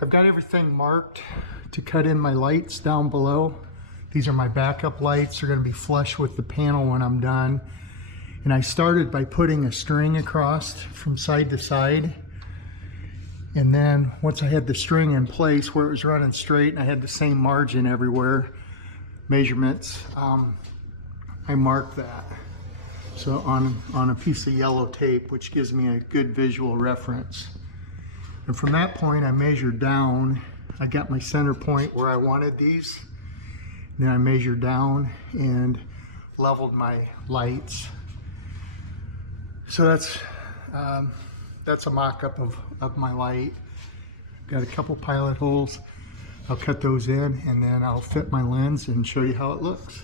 I've got everything marked to cut in my lights down below. These are my backup lights. They're going to be flush with the panel when I'm done. And I started by putting a string across from side to side. And then once I had the string in place where it was running straight and I had the same margin everywhere, measurements, I marked that. So on a piece of yellow tape, which gives me a good visual reference. And from that point, I measured down. I got my center point where I wanted these. Then I measured down and leveled my lights. So that's a mock-up of my light. Got a couple pilot holes. I'll cut those in and then I'll fit my lens and show you how it looks.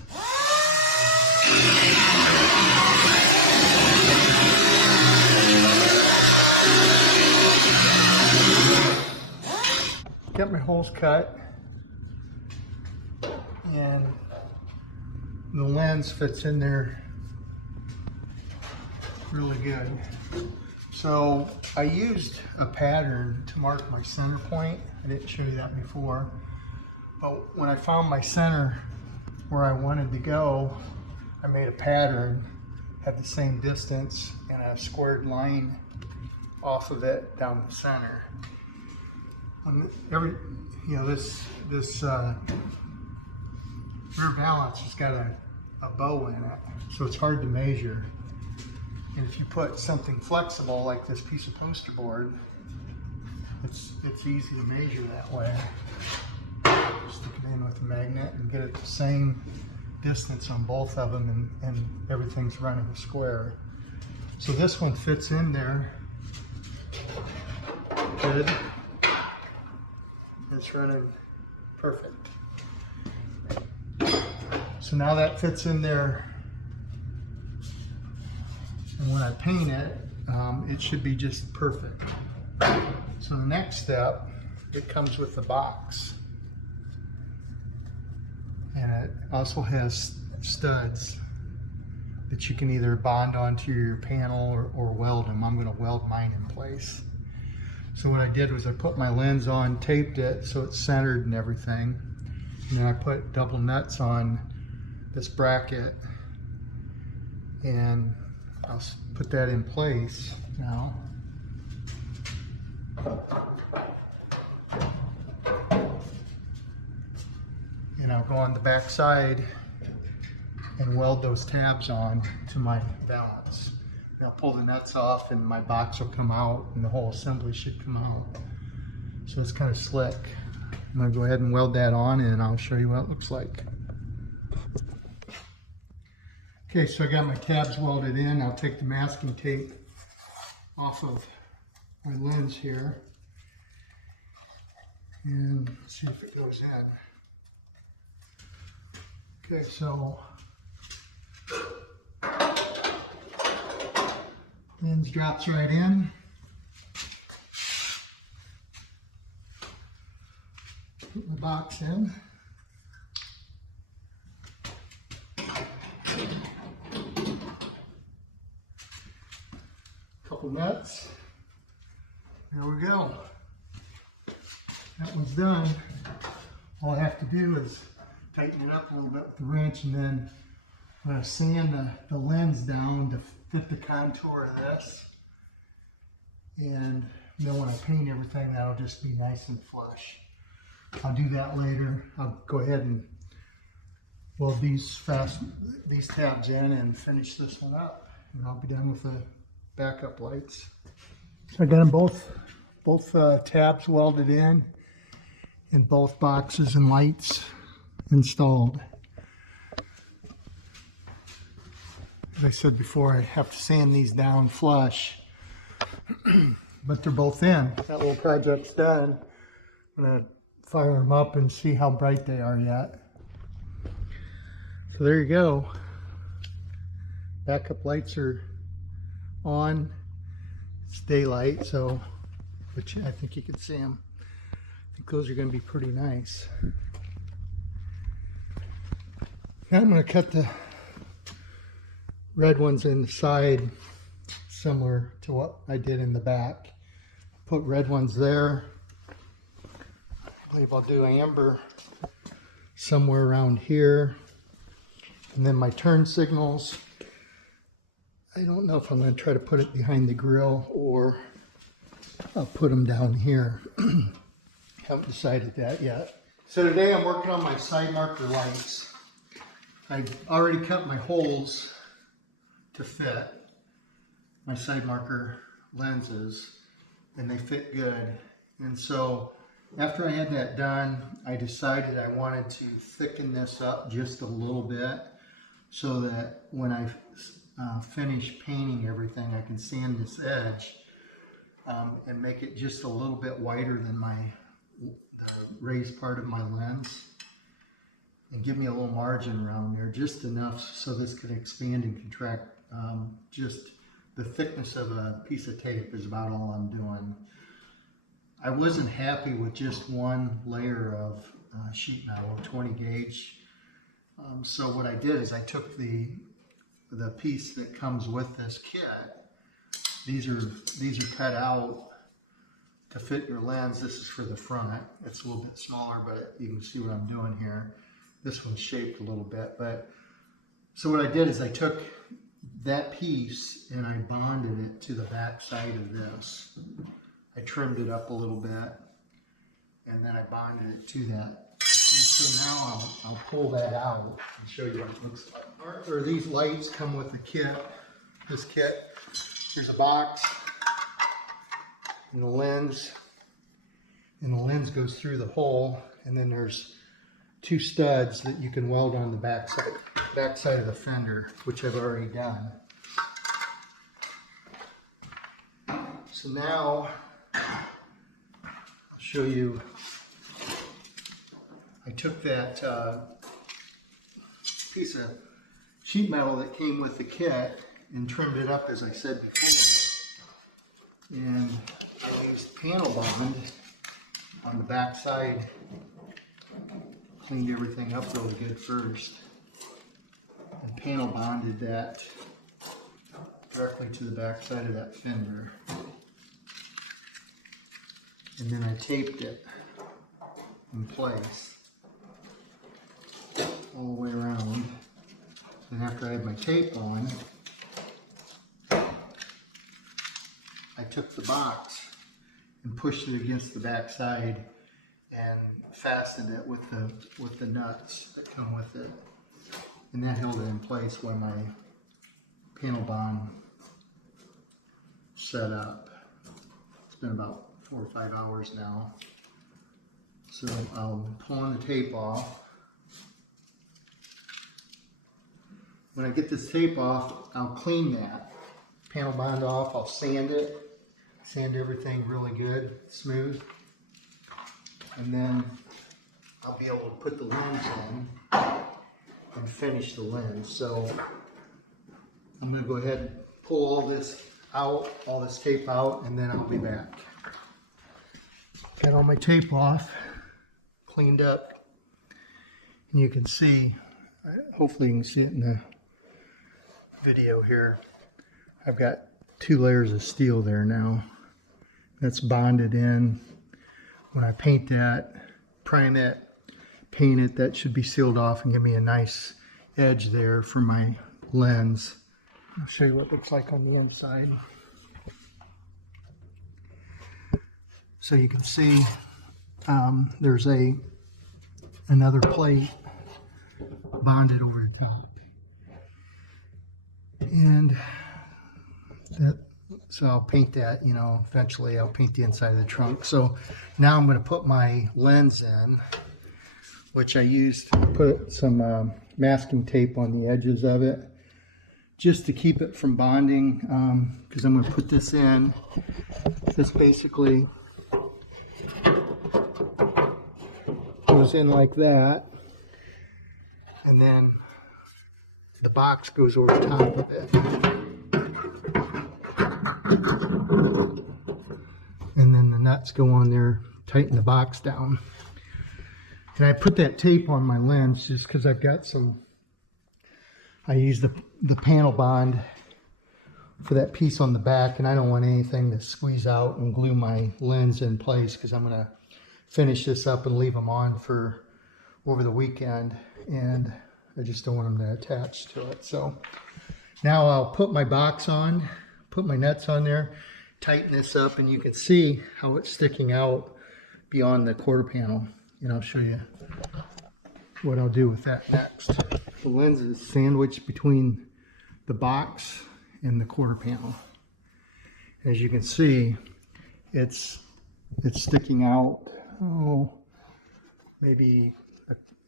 Got my holes cut and the lens fits in there really good. So I used a pattern to mark my center point. I didn't show you that before, but when I found my center where I wanted to go, I made a pattern, had the same distance and a squared line off of it down the center. This rear balance has got a bow in it, so it's hard to measure. And if you put something flexible like this piece of poster board, it's easy to measure that way. Stick it in with a magnet and get it the same distance on both of them, and everything's running square. So this one fits in there good. It's running perfect. So now that fits in there, and when I paint it, it should be just perfect. So the next step, it comes with the box. And it also has studs that you can either bond onto your panel or weld them. I'm going to weld mine in place. So what I did was I put my lens on, taped it so it's centered and everything. And then I put double nuts on this bracket and I'll put that in place now. And I'll go on the back side and weld those tabs on to my balance. And I'll pull the nuts off and my box will come out and the whole assembly should come out. So it's kind of slick. I'm going to go ahead and weld that on and I'll show you what it looks like. Okay, so I got my tabs welded in. I'll take the masking tape off of my lens here and see if it goes in. Okay, so lens drops right in. Put my box in. Couple nuts. There we go. That one's done. All I have to do is tighten it up a little bit with the wrench, and then I'm going to sand the lens down to fit the contour of this. And then when I paint everything, that'll just be nice and flush. I'll do that later. I'll go ahead and weld these tabs in and finish this one up. And I'll be done with the backup lights. So I got them both tabs welded in and both boxes and lights installed. As I said before, I have to sand these down flush, but they're both in. That little project's done. I'm gonna fire them up and see how bright they are yet. So there you go. Backup lights are on. It's daylight, so I think you can see them. I think those are going to be pretty nice. Now I'm going to cut the red ones in the side, similar to what I did in the back. Put red ones there, I believe I'll do amber somewhere around here. And then my turn signals, I don't know if I'm going to try to put it behind the grill or I'll put them down here. Haven't decided that yet. So today I'm working on my side marker lights. I've already cut my holes to fit my side marker lenses, and they fit good. And so after I had that done, I decided I wanted to thicken this up just a little bit so that when I finish painting everything, I can sand this edge and make it just a little bit wider than the raised part of my lens, and give me a little margin around there, just enough so this can expand and contract. Just the thickness of a piece of tape is about all I'm doing. I wasn't happy with just one layer of sheet metal, 20 gauge. So what I did is I took the piece that comes with this kit. These are cut out to fit your lens. This is for the front. It's a little bit smaller, but you can see what I'm doing here. This one's shaped a little bit, but so what I did is I took that piece and I bonded it to the back side of this. I trimmed it up a little bit and then I bonded it to that. And so now I'll pull that out and show you what it looks like. Or these lights come with the kit. This kit, here's a box and the lens goes through the hole, and then there's two studs that you can weld on the back side of the fender, which I've already done. So now I'll show you. I took that piece of sheet metal that came with the kit and trimmed it up as I said before, and I used panel bond on the back side. Cleaned everything up really good first and panel bonded that directly to the back side of that fender, and then I taped it in place all the way around. And after I had my tape on, I took the box and pushed it against the back side and fastened it with the nuts that come with it, and that held it in place when my panel bond set up. It's been about 4 or 5 hours now. So I'm pulling the tape off. When I get this tape off, I'll clean that panel bond off. I'll sand everything really good, smooth, and then I'll be able to put the lens in and finish the lens. So I'm going to go ahead and pull all this out, all this tape out, and then I'll be back. Got all my tape off, cleaned up, and you can see, hopefully you can see it in the video here, I've got 2 layers of steel there now. That's bonded in. When I paint that, prime it, paint it, that should be sealed off and give me a nice edge there for my lens. I'll show you what it looks like on the inside. So you can see there's another plate bonded over the top. And so I'll paint that, you know, eventually I'll paint the inside of the trunk. So now I'm going to put my lens in, which I used to put some masking tape on the edges of it, just to keep it from bonding, because I'm going to put this in. This basically goes in like that, and then the box goes over the top of it. And then the nuts go on there, tighten the box down. And I put that tape on my lens just because I've got some, I use the panel bond for that piece on the back, and I don't want anything to squeeze out and glue my lens in place, because I'm going to finish this up and leave them on for over the weekend, and I just don't want them to attach to it. So now I'll put my box on, put my nuts on there, tighten this up, and you can see how it's sticking out beyond the quarter panel. And I'll show you what I'll do with that next. The lens is sandwiched between the box and the quarter panel. As you can see, it's sticking out, maybe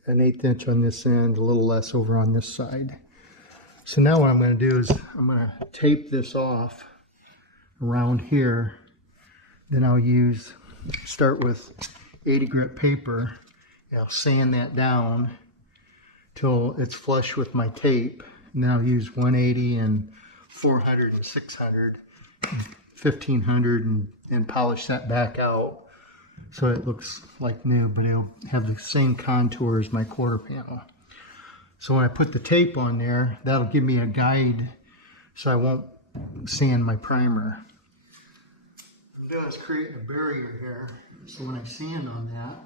an 1/8 inch on this end, a little less over on this side. So now what I'm going to do is I'm going to tape this off around here. Then I'll start with 80 grit paper, and I'll sand that down till it's flush with my tape. And then I'll use 180 and 400 and 600, 1500 and polish that back out so it looks like new, but it'll have the same contour as my quarter panel. So when I put the tape on there, that'll give me a guide so I won't sand my primer. What I'm doing is creating a barrier here, so when I sand on that,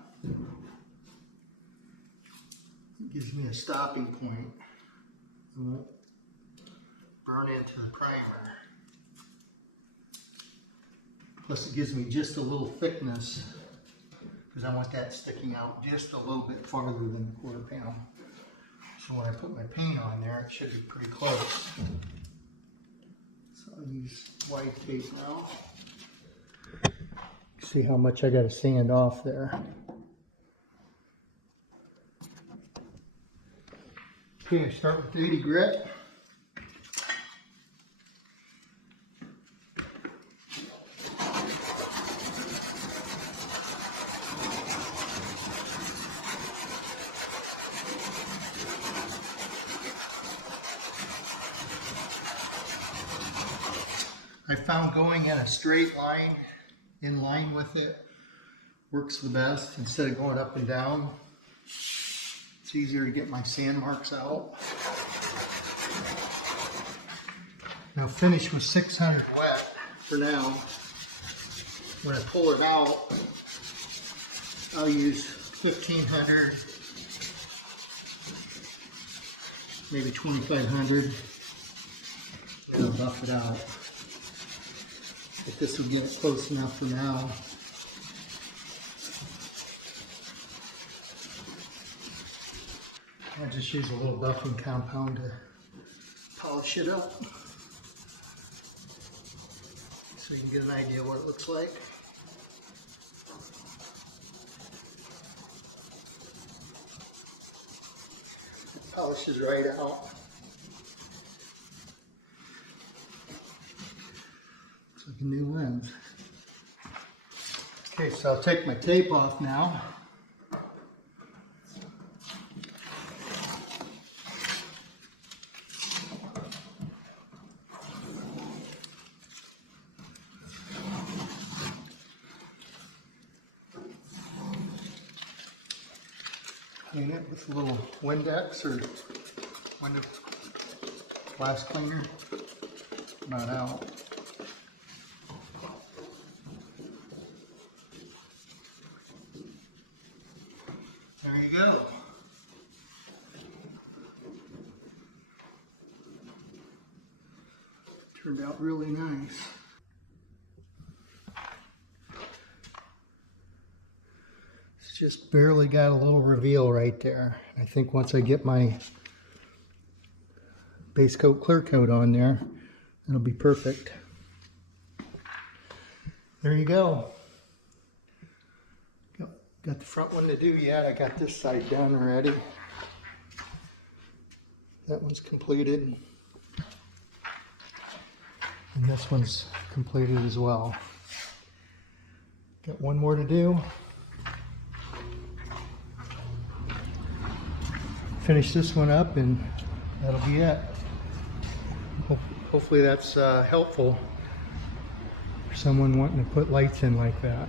it gives me a stopping point. It won't burn into the primer. Plus it gives me just a little thickness because I want that sticking out just a little bit farther than the quarter panel. So when I put my paint on there, it should be pretty close. So I'll use white tape now. See how much I got to sand off there. Okay, I start with 80 grit. I found going in a straight line, in line with it, works the best instead of going up and down. It's easier to get my sand marks out. Now finish with 600 wet for now. When I pull it out, I'll use 1500, maybe 2500, and I'll buff it out. But this will get it close enough for now. I just use a little buffing compound to polish it up so you can get an idea what it looks like. It polishes right out. It's like a new lens. Okay, so I'll take my tape off now. Clean it with a little Windex or window glass cleaner. Not out. There you go. Turned out really nice. Just barely got a little reveal right there. I think once I get my base coat clear coat on there, it'll be perfect. There you go. Got the front one to do yet. I got this side done already. That one's completed. And this one's completed as well. Got one more to do. Finish this one up and that'll be it. Hopefully that's helpful for someone wanting to put lights in like that.